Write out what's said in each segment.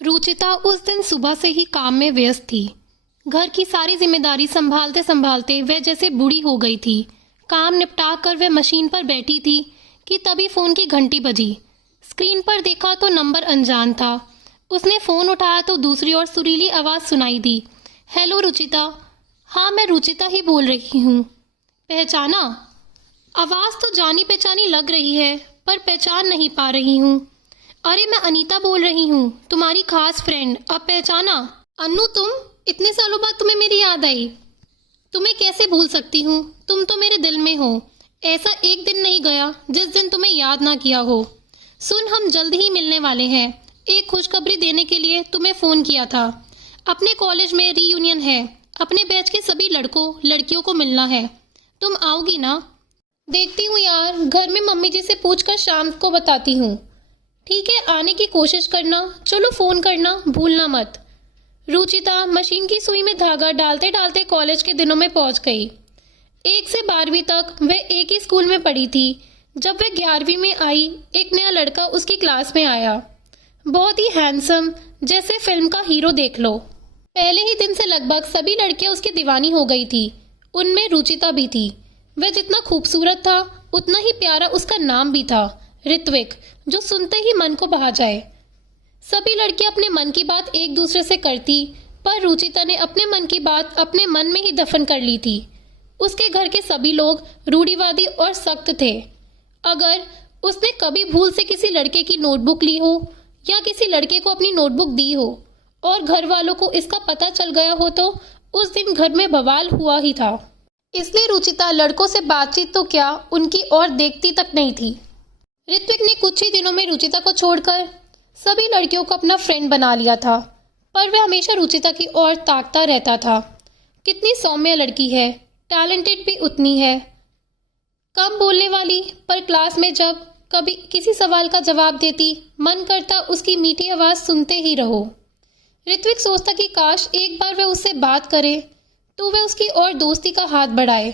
रुचिता उस दिन सुबह से ही काम में व्यस्त थी। घर की सारी जिम्मेदारी संभालते संभालते वह जैसे बूढ़ी हो गई थी। काम निपटा कर वह मशीन पर बैठी थी कि तभी फोन की घंटी बजी। स्क्रीन पर देखा तो नंबर अनजान था। उसने फोन उठाया तो दूसरी ओर सुरीली आवाज सुनाई दी। हेलो रुचिता। हाँ, मैं रुचिता ही बोल रही हूँ। पहचाना? आवाज तो जानी पहचानी लग रही है, पर पहचान नहीं पा रही हूँ। अरे, मैं अनीता बोल रही हूँ, तुम्हारी खास फ्रेंड। अब पहचाना? अन्नू, तुम? इतने सालों बाद तुम्हें मेरी याद आई। तुम्हें कैसे भूल सकती हूँ, तुम तो मेरे दिल में हो। ऐसा एक दिन नहीं गया जिस दिन तुम्हें याद ना किया हो। सुन, हम जल्द ही मिलने वाले हैं। एक खुशखबरी देने के लिए तुम्हें फोन किया था। अपने कॉलेज में रीयूनियन है। अपने बैच के सभी लड़कों लड़कियों को मिलना है। तुम आओगी ना? देखती हूँ यार, घर में मम्मी जी से पूछकर शाम को बताती हूँ। ठीक है, आने की कोशिश करना। चलो, फोन करना भूलना मत। रुचिता मशीन की सुई में धागा डालते डालते कॉलेज के दिनों में पहुंच गई। 1 से 12वीं तक वह एक ही स्कूल में पढ़ी थी। जब वह 11वीं में आई, एक नया लड़का उसकी क्लास में आया। बहुत ही हैंडसम, जैसे फिल्म का हीरो देख लो। पहले ही दिन से लगभग सभी लड़कियां उसकी दीवानी हो गई थी। उनमें रुचिता भी थी। वह जितना खूबसूरत था उतना ही प्यारा उसका नाम भी था, ऋत्विक, जो सुनते ही मन को भा जाए। सभी लड़कियां अपने मन की बात एक दूसरे से करती, पर रुचिता ने अपने मन की बात अपने मन में ही दफन कर ली थी। उसके घर के सभी लोग रूढ़िवादी और सख्त थे। अगर उसने कभी भूल से किसी लड़के की नोटबुक ली हो या किसी लड़के को अपनी नोटबुक दी हो और घर वालों को इसका पता चल गया हो तो उस दिन घर में बवाल हुआ ही था। इसलिए रुचिता लड़कों से बातचीत तो क्या, उनकी ओर देखती तक नहीं थी। ऋत्विक ने कुछ ही दिनों में रुचिता को छोड़कर सभी लड़कियों को अपना फ्रेंड बना लिया था, पर वह हमेशा रुचिता की ओर ताकता रहता था। कितनी सौम्य लड़की है, टैलेंटेड भी उतनी है। कम बोलने वाली, पर क्लास में जब कभी किसी सवाल का जवाब देती, मन करता उसकी मीठी आवाज सुनते ही रहो। ऋत्विक सोचता कि काश एक बार वह उससे बात करे तो वह उसकी ओर दोस्ती का हाथ बढ़ाए,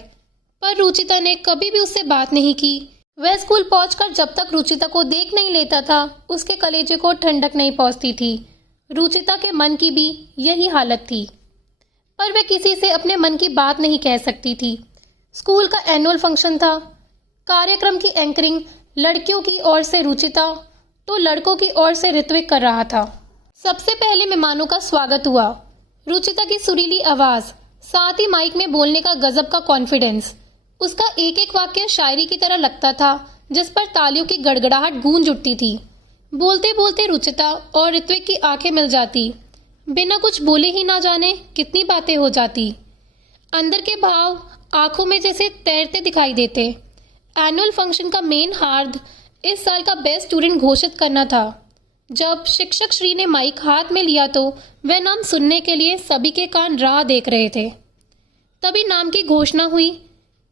पर रुचिता ने कभी भी उससे बात नहीं की। वह स्कूल पहुंचकर जब तक रुचिता को देख नहीं लेता था, उसके कलेजे को ठंडक नहीं पहुंचती थी। रुचिता के मन की भी यही हालत थी, पर वह किसी से अपने मन की बात नहीं कह सकती थी। स्कूल का एनुअल फंक्शन था। कार्यक्रम की एंकरिंग लड़कियों की ओर से रुचिता तो लड़कों की ओर से ऋत्विक कर रहा था। सबसे पहले मेहमानों का स्वागत हुआ। रुचिता की सुरीली आवाज, साथ ही माइक में बोलने का गजब का कॉन्फिडेंस। उसका एक एक वाक्य शायरी की तरह लगता था, जिस पर तालियों की गड़गड़ाहट गूंज उठती थी। बोलते बोलते रुचिता और ऋत्विक की आंखें मिल जाती। बिना कुछ बोले ही ना जाने कितनी बातें हो जाती। अंदर के भाव आंखों में जैसे तैरते दिखाई देते। एनुअल फंक्शन का मेन हार्द इस साल का बेस्ट स्टूडेंट घोषित करना था। जब शिक्षक श्री ने माइक हाथ में लिया तो वह नाम सुनने के लिए सभी के कान राह देख रहे थे। तभी नाम की घोषणा हुई।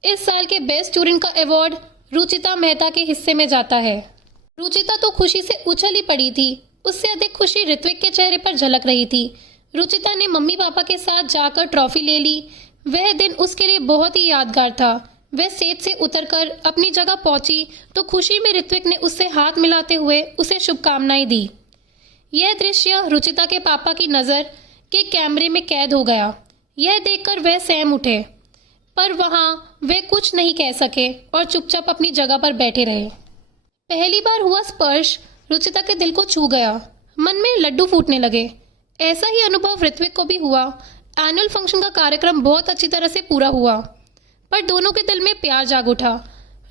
इस साल के बेस्ट स्टूडेंट का अवार्ड रुचिता मेहता के हिस्से में जाता है। रुचिता तो खुशी से उछल ही पड़ी थी। उससे अधिक खुशी ऋत्विक के चेहरे पर झलक रही थी। रुचिता ने मम्मी पापा के साथ जाकर ट्रॉफी ले ली। वह दिन उसके लिए बहुत ही यादगार था। वह स्टेज से उतरकर अपनी जगह पहुंची तो खुशी में ऋत्विक ने उससे हाथ मिलाते हुए उसे शुभकामनाएं दी। यह दृश्य रुचिता के पापा की नज़र के कैमरे में कैद हो गया। यह देखकर वह सहम उठे, पर वहां वे कुछ नहीं कह सके और चुपचाप अपनी जगह पर बैठे रहे। पहली बार हुआ स्पर्श रुचिता के दिल को छू गया। मन में लड्डू फूटने लगे। ऐसा ही अनुभव ऋत्विक को भी हुआ। एनुअल फंक्शन का कार्यक्रम बहुत अच्छी तरह से पूरा हुआ, पर दोनों के दिल में प्यार जाग उठा।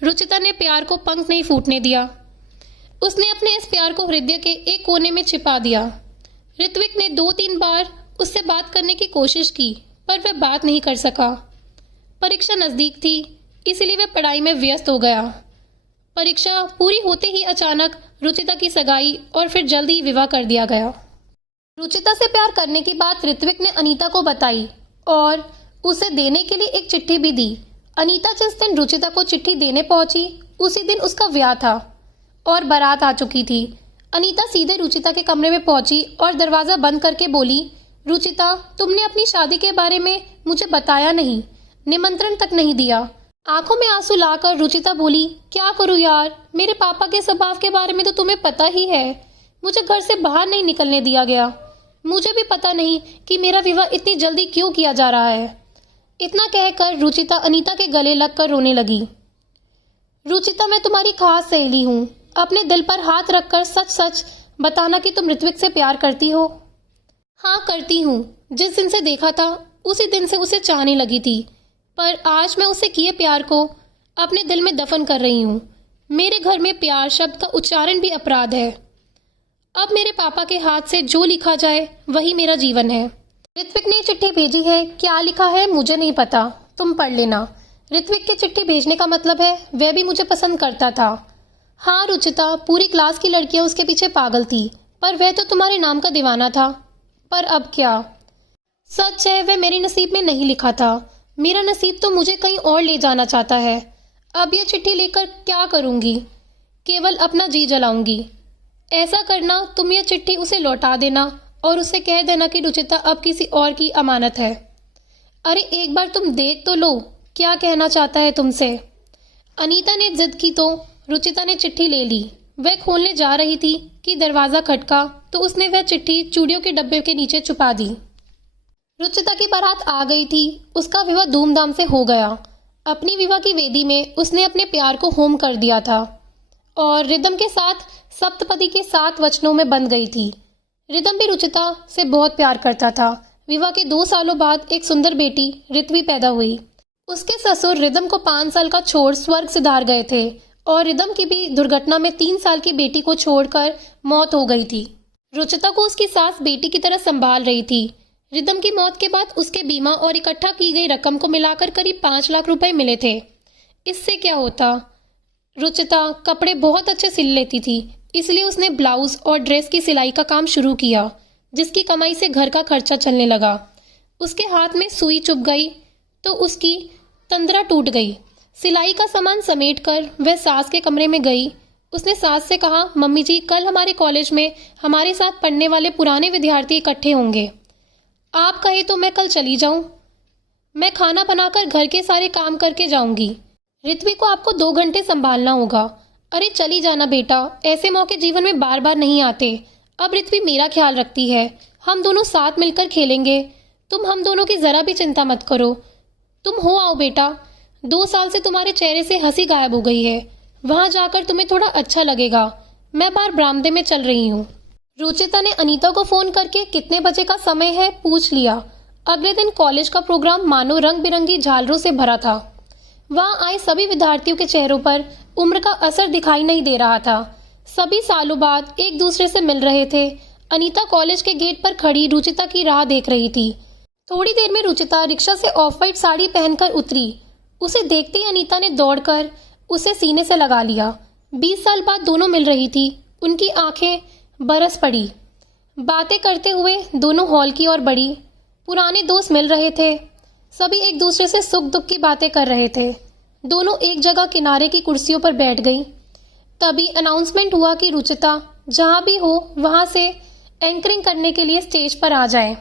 रुचिता ने प्यार को पंख नहीं फूटने दिया। उसने अपने इस प्यार को हृदय के एक कोने में छिपा दिया। ऋत्विक ने 2-3 बार उससे बात करने की कोशिश की, पर वह बात नहीं कर सका। परीक्षा नजदीक थी, इसलिए वह पढ़ाई में व्यस्त हो गया। परीक्षा पूरी होते ही अचानक रुचिता की सगाई और फिर जल्दी ही विवाह कर दिया गया। रुचिता से प्यार करने की बात ऋत्विक ने अनीता को बताई और उसे देने के लिए एक चिट्ठी भी दी। अनीता जिस दिन रुचिता को चिट्ठी देने पहुंची, उसी दिन उसका ब्याह था और बारात आ चुकी थी। अनीता सीधे रुचिता के कमरे में पहुंची और दरवाजा बंद करके बोली, रुचिता, तुमने अपनी शादी के बारे में मुझे बताया नहीं, निमंत्रण तक नहीं दिया। आंखों में आंसू लाकर रुचिता बोली, क्या करूं यार, मेरे पापा के स्वभाव के बारे में तो तुम्हें पता ही है। मुझे घर से बाहर नहीं निकलने दिया गया। मुझे भी पता नहीं कि मेरा विवाह इतनी जल्दी क्यों किया जा रहा है। इतना कहकर रुचिता अनीता के गले लगकर रोने लगी। रुचिता, मैं तुम्हारी खास सहेली हूँ। अपने दिल पर हाथ रखकर सच सच बताना कि तुम ऋत्विक से प्यार करती हो। हाँ, करती हूँ। जिस दिन से देखा था उसी दिन से उसे चाहने लगी थी, पर आज मैं उसे किए प्यार को अपने दिल में दफन कर रही हूँ। मेरे घर में प्यार शब्द का उच्चारण भी अपराध है। अब मेरे पापा के हाथ से जो लिखा जाए वही मेरा जीवन है। ऋत्विक ने चिट्ठी भेजी है, क्या लिखा है मुझे नहीं पता, तुम पढ़ लेना। ऋत्विक की चिट्ठी भेजने का मतलब है वह भी मुझे पसंद करता था। हाँ रुचिता, पूरी क्लास की लड़कियां उसके पीछे पागल थी, पर वह तो तुम्हारे नाम का दीवाना था। पर अब क्या? सच है, वह मेरे नसीब में नहीं लिखा था। मेरा नसीब तो मुझे कहीं और ले जाना चाहता है। अब यह चिट्ठी लेकर क्या करूंगी? केवल अपना जी जलाऊंगी। ऐसा करना, तुम यह चिट्ठी उसे लौटा देना और उसे कह देना कि रुचिता अब किसी और की अमानत है। अरे एक बार तुम देख तो लो, क्या कहना चाहता है तुमसे। अनीता ने जिद की तो रुचिता ने चिट्ठी ले ली। वह खोलने जा रही थी कि दरवाजा खटका तो उसने वह चिट्ठी चूड़ियों के डब्बे के नीचे छुपा दी। रुचिता की बारात आ गई थी। उसका विवाह धूमधाम से हो गया। अपनी विवाह की वेदी में उसने अपने प्यार को होम कर दिया था और रिदम के साथ सप्तपदी के 7 वचनों में बंध गई थी। रिदम भी रुचिता से बहुत प्यार करता था। विवाह के 2 सालों बाद एक सुंदर बेटी ऋत्वी पैदा हुई। उसके ससुर रिदम को 5 साल का छोड़ स्वर्ग सिधार गए थे और रिदम की भी दुर्घटना में 3 साल की बेटी को छोड़कर मौत हो गई थी। रुचिता को उसकी सास बेटी की तरह संभाल रही थी। रिदम की मौत के बाद उसके बीमा और इकट्ठा की गई रकम को मिलाकर करीब 5 लाख रुपए मिले थे। इससे क्या होता? रुचिता कपड़े बहुत अच्छे सिल लेती थी, इसलिए उसने ब्लाउज और ड्रेस की सिलाई का काम शुरू किया, जिसकी कमाई से घर का खर्चा चलने लगा। उसके हाथ में सुई चुभ गई तो उसकी तंद्रा टूट गई। सिलाई का सामान समेट कर वह सास के कमरे में गई। उसने सास से कहा, मम्मी जी, कल हमारे कॉलेज में हमारे साथ पढ़ने वाले पुराने विद्यार्थी इकट्ठे होंगे। आप कहे तो मैं कल चली जाऊं। मैं खाना बनाकर घर के सारे काम करके जाऊंगी। ऋत्वी को आपको 2 घंटे संभालना होगा। अरे चली जाना बेटा, ऐसे मौके जीवन में बार बार नहीं आते। अब ऋत्वी मेरा ख्याल रखती है, हम दोनों साथ मिलकर खेलेंगे। तुम हम दोनों की जरा भी चिंता मत करो। तुम हो आओ बेटा। 2 साल से तुम्हारे चेहरे से हंसी गायब हो गई है। वहां जाकर तुम्हें थोड़ा अच्छा लगेगा। मैं बाहर बरामदे में चल रही हूँ। रुचिता ने अनीता को फोन करके कितने बजे का समय है पूछ लिया। अगले दिन कॉलेज का प्रोग्राम मानो रंग बिरंगी झालरों से भरा था। वहां आए सभी विद्यार्थियों के चेहरों पर उम्र का असर दिखाई नहीं दे रहा था। सभी सालों बाद एक दूसरे से मिल रहे थे। अनीता कॉलेज के गेट पर खड़ी रुचिता की राह देख रही थी। थोड़ी देर में रुचिता रिक्शा से ऑफ वाइट साड़ी पहनकर उतरी। उसे देखते ही अनीता ने दौड़कर उसे सीने से लगा लिया। 20 साल बाद दोनों मिल रही थी। उनकी आंखें बरस पड़ी। बातें करते हुए दोनों हॉल की ओर बढ़ी। पुराने दोस्त मिल रहे थे। सभी एक दूसरे से सुख दुख की बातें कर रहे थे। दोनों एक जगह किनारे की कुर्सियों पर बैठ गई। तभी अनाउंसमेंट हुआ कि रुचिता जहां भी हो वहां से एंकरिंग करने के लिए स्टेज पर आ जाए।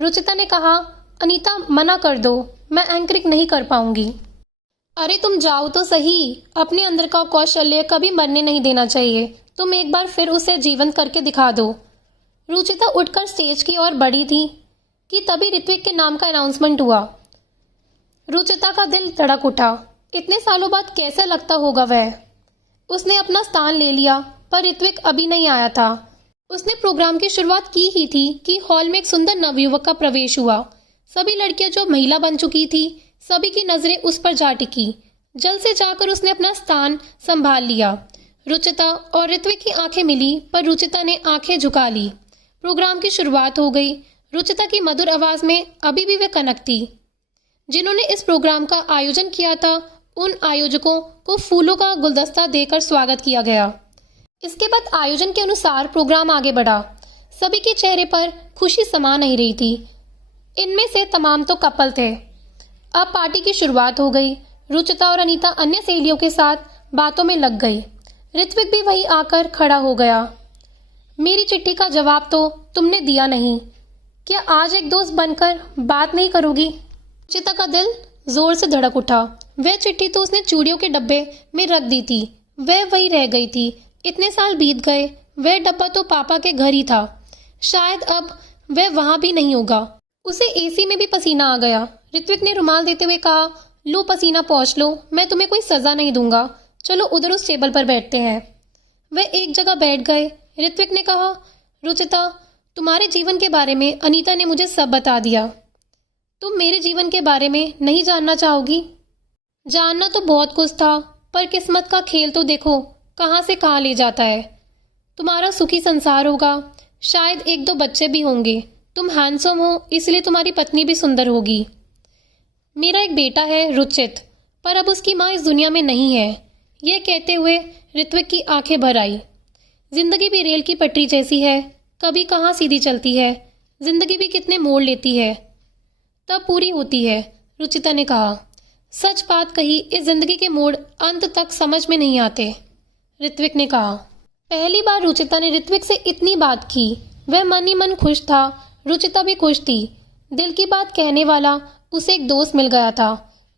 रुचिता ने कहा, अनीता मना कर दो, मैं एंकरिंग नहीं कर पाऊंगी। अरे तुम जाओ तो सही। अपने अंदर का कौशल्य कभी मरने नहीं देना चाहिए। तुम एक बार फिर उसे जीवंत करके दिखा दो। रुचिता उठकर स्टेज की ओर बढ़ी थी कि तभी ऋत्विक के नाम का अनाउंसमेंट हुआ। रुचिता का दिल धड़क उठा। इतने सालों बाद कैसा लगता होगा वह। उसने अपना स्थान ले लिया, पर ऋत्विक अभी नहीं आया था। उसने प्रोग्राम की शुरुआत की ही थी कि हॉल में एक सुंदर नवयुवक का प्रवेश हुआ। सभी लड़कियां जो महिला बन चुकी थी, सभी की नजरें उस पर जा टिकी। जल्द से जाकर उसने अपना स्थान संभाल लिया। रुचिता और ऋत्विक की आंखें मिली, पर रुचिता ने आंखें झुका ली। प्रोग्राम की शुरुआत हो गई। रुचिता की मधुर आवाज में अभी भी वह कनक थी। जिन्होंने इस प्रोग्राम का आयोजन किया था, उन आयोजकों को फूलों का गुलदस्ता देकर स्वागत किया गया। इसके बाद आयोजन के अनुसार प्रोग्राम आगे बढ़ा। सभी के चेहरे पर खुशी समा नहीं रही थी। इनमें से तमाम तो कपल थे। अब पार्टी की शुरुआत हो गई। रुचिता और अनीता अन्य सहेलियों के साथ बातों में लग गई। ऋत्विक भी वहीं आकर खड़ा हो गया। मेरी चिट्ठी का जवाब तो तुमने दिया नहीं, क्या आज एक दोस्त बनकर बात नहीं करोगी? रुचिता का दिल जोर से धड़क उठा। वह चिट्ठी तो उसने चूड़ियों के डब्बे में रख दी थी, वह वहीं रह गई थी। इतने साल बीत गए वह डब्बा तो पापा के घर ही था। शायद अब वह वहां भी नहीं होगा। उसे एसी में भी पसीना आ गया। ऋत्विक ने रुमाल देते हुए कहा, लो पसीना पोंछ लो, मैं तुम्हें कोई सजा नहीं दूंगा। चलो उधर उस टेबल पर बैठते हैं। वह एक जगह बैठ गए। ऋत्विक ने कहा, रुचिता, तुम्हारे जीवन के बारे में अनीता ने मुझे सब बता दिया। तुम मेरे जीवन के बारे में नहीं जानना चाहोगी? जानना तो बहुत कुछ था, पर किस्मत का खेल तो देखो कहाँ से कहाँ ले जाता है। तुम्हारा सुखी संसार होगा, शायद एक दो बच्चे भी होंगे। तुम हैंडसम हो, इसलिए तुम्हारी पत्नी भी सुंदर होगी। मेरा एक बेटा है रुचित, पर अब उसकी माँ इस दुनिया में नहीं है। यह कहते हुए ऋत्विक की आंखें भर आई। जिंदगी भी रेल की पटरी जैसी है, कभी कहाँ सीधी चलती है, जिंदगी भी कितने मोड़ लेती है, तब पूरी होती है। रुचिता ने कहा, सच बात कही, इस जिंदगी के मोड़ अंत तक समझ में नहीं आते। ऋत्विक ने कहा। पहली बार रुचिता ने ऋत्विक से इतनी बात की। वह मन ही मन खुश था, रुचिता भी खुश थी। दिल की बात कहने वाला उसे एक दोस्त मिल गया था।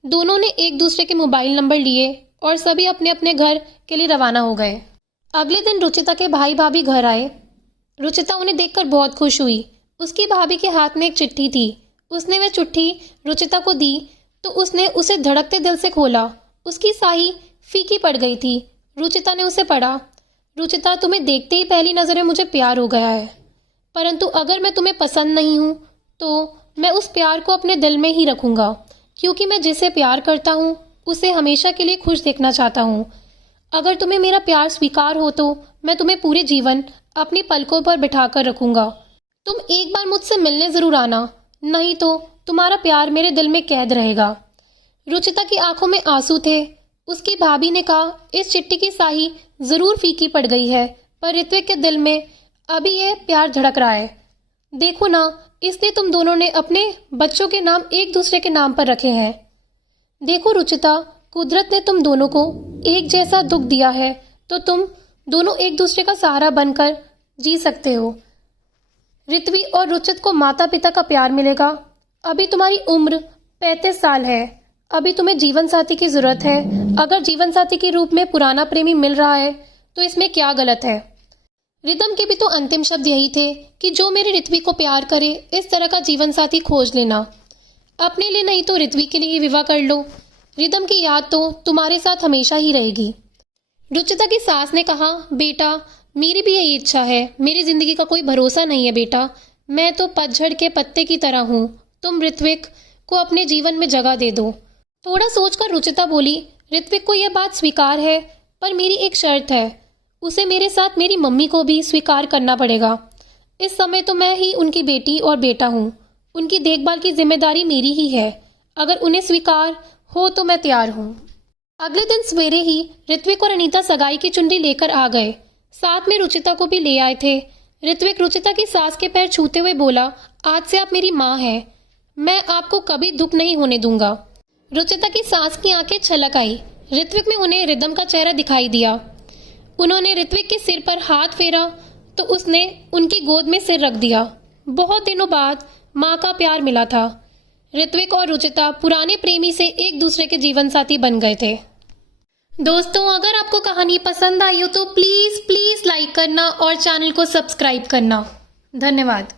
दोनों ने एक दूसरे के मोबाइल नंबर लिए और सभी अपने अपने घर के लिए रवाना हो गए। अगले दिन रुचिता के भाई भाभी घर आए। रुचिता उन्हें देखकर बहुत खुश हुई। उसकी भाभी के हाथ में एक चिट्ठी थी। उसने वह चिट्ठी रुचिता को दी तो उसने उसे धड़कते दिल से खोला। उसकी स्याही फीकी पड़ गई थी। रुचिता ने उसे पढ़ा। रुचिता, तुम्हें देखते ही पहली नजर में मुझे प्यार हो गया है, परंतु अगर मैं तुम्हें पसंद नहीं हूँ तो मैं उस प्यार को अपने दिल में ही रखूंगा, क्योंकि मैं जिसे प्यार करता हूँ उसे हमेशा के लिए खुश देखना चाहता हूँ। अगर तुम्हें मेरा प्यार स्वीकार हो तो मैं तुम्हें पूरे जीवन अपनी पलकों पर बिठाकर रखूंगा। तुम एक बार मुझसे मिलने जरूर आना, नहीं तो तुम्हारा प्यार मेरे दिल में कैद रहेगा। रुचिता की आंखों में आंसू थे। उसकी भाभी ने कहा, इस चिट्ठी की स्याही जरूर फीकी पड़ गई है, पर ऋत्विक के दिल में अभी यह प्यार धड़क रहा है। देखो ना, इसलिए तुम दोनों ने अपने बच्चों के नाम एक दूसरे के नाम पर रखे हैं। देखो रुचिता, कुदरत ने तुम दोनों को एक जैसा दुख दिया है, तो तुम दोनों एक दूसरे का सहारा बनकर जी सकते हो। ऋत्वी और रुचित को माता पिता का प्यार मिलेगा। अभी तुम्हारी उम्र 35 साल है। अभी तुम्हें जीवन साथी की जरूरत है। अगर जीवन साथी के रूप में पुराना प्रेमी मिल रहा है तो इसमें क्या गलत है। रिदम के भी तो अंतिम शब्द यही थे कि जो मेरे ऋत्वी को प्यार करे, इस तरह का जीवन साथी खोज लेना। अपने लिए नहीं तो ऋत्वी के लिए ही विवाह कर लो। रिदम की याद तो तुम्हारे साथ हमेशा ही रहेगी। रुचिता की सास ने कहा, बेटा, मेरी भी यही इच्छा है। मेरी जिंदगी का कोई भरोसा नहीं है बेटा। मैं तो पतझड़ के पत्ते की तरह हूँ। तुम ऋत्विक को अपने जीवन में जगह दे दो। थोड़ा सोचकर रुचिता बोली, ऋत्विक को यह बात स्वीकार है, पर मेरी एक शर्त है। उसे मेरे साथ मेरी मम्मी को भी स्वीकार करना पड़ेगा। इस समय तो मैं ही उनकी बेटी और बेटा हूँ। उनकी देखभाल की जिम्मेदारी मेरी ही है। अगर उन्हें स्वीकार हो तो मैं तैयार हूँ। अगले दिन सवेरे ही ऋत्विक और अनीता सगाई की चुनरी लेकर आ गए। साथ में रुचिता को भी ले आए थे। ऋत्विक रुचिता की सास के पैर छूते हुए बोला, आज से आप मेरी माँ हैं। मैं आपको कभी दुख नहीं होने दूंगा। रुचिता की सास की आंखें छलक आई। ऋत्विक में उन्हें रिदम का चेहरा दिखाई दिया। उन्होंने ऋत्विक के सिर पर हाथ फेरा तो उसने उनकी गोद में सिर रख दिया। बहुत दिनों बाद माँ का प्यार मिला था। ऋत्विक और रुचिता पुराने प्रेमी से एक दूसरे के जीवन साथी बन गए थे। दोस्तों, अगर आपको कहानी पसंद आई हो तो प्लीज लाइक करना और चैनल को सब्सक्राइब करना। धन्यवाद।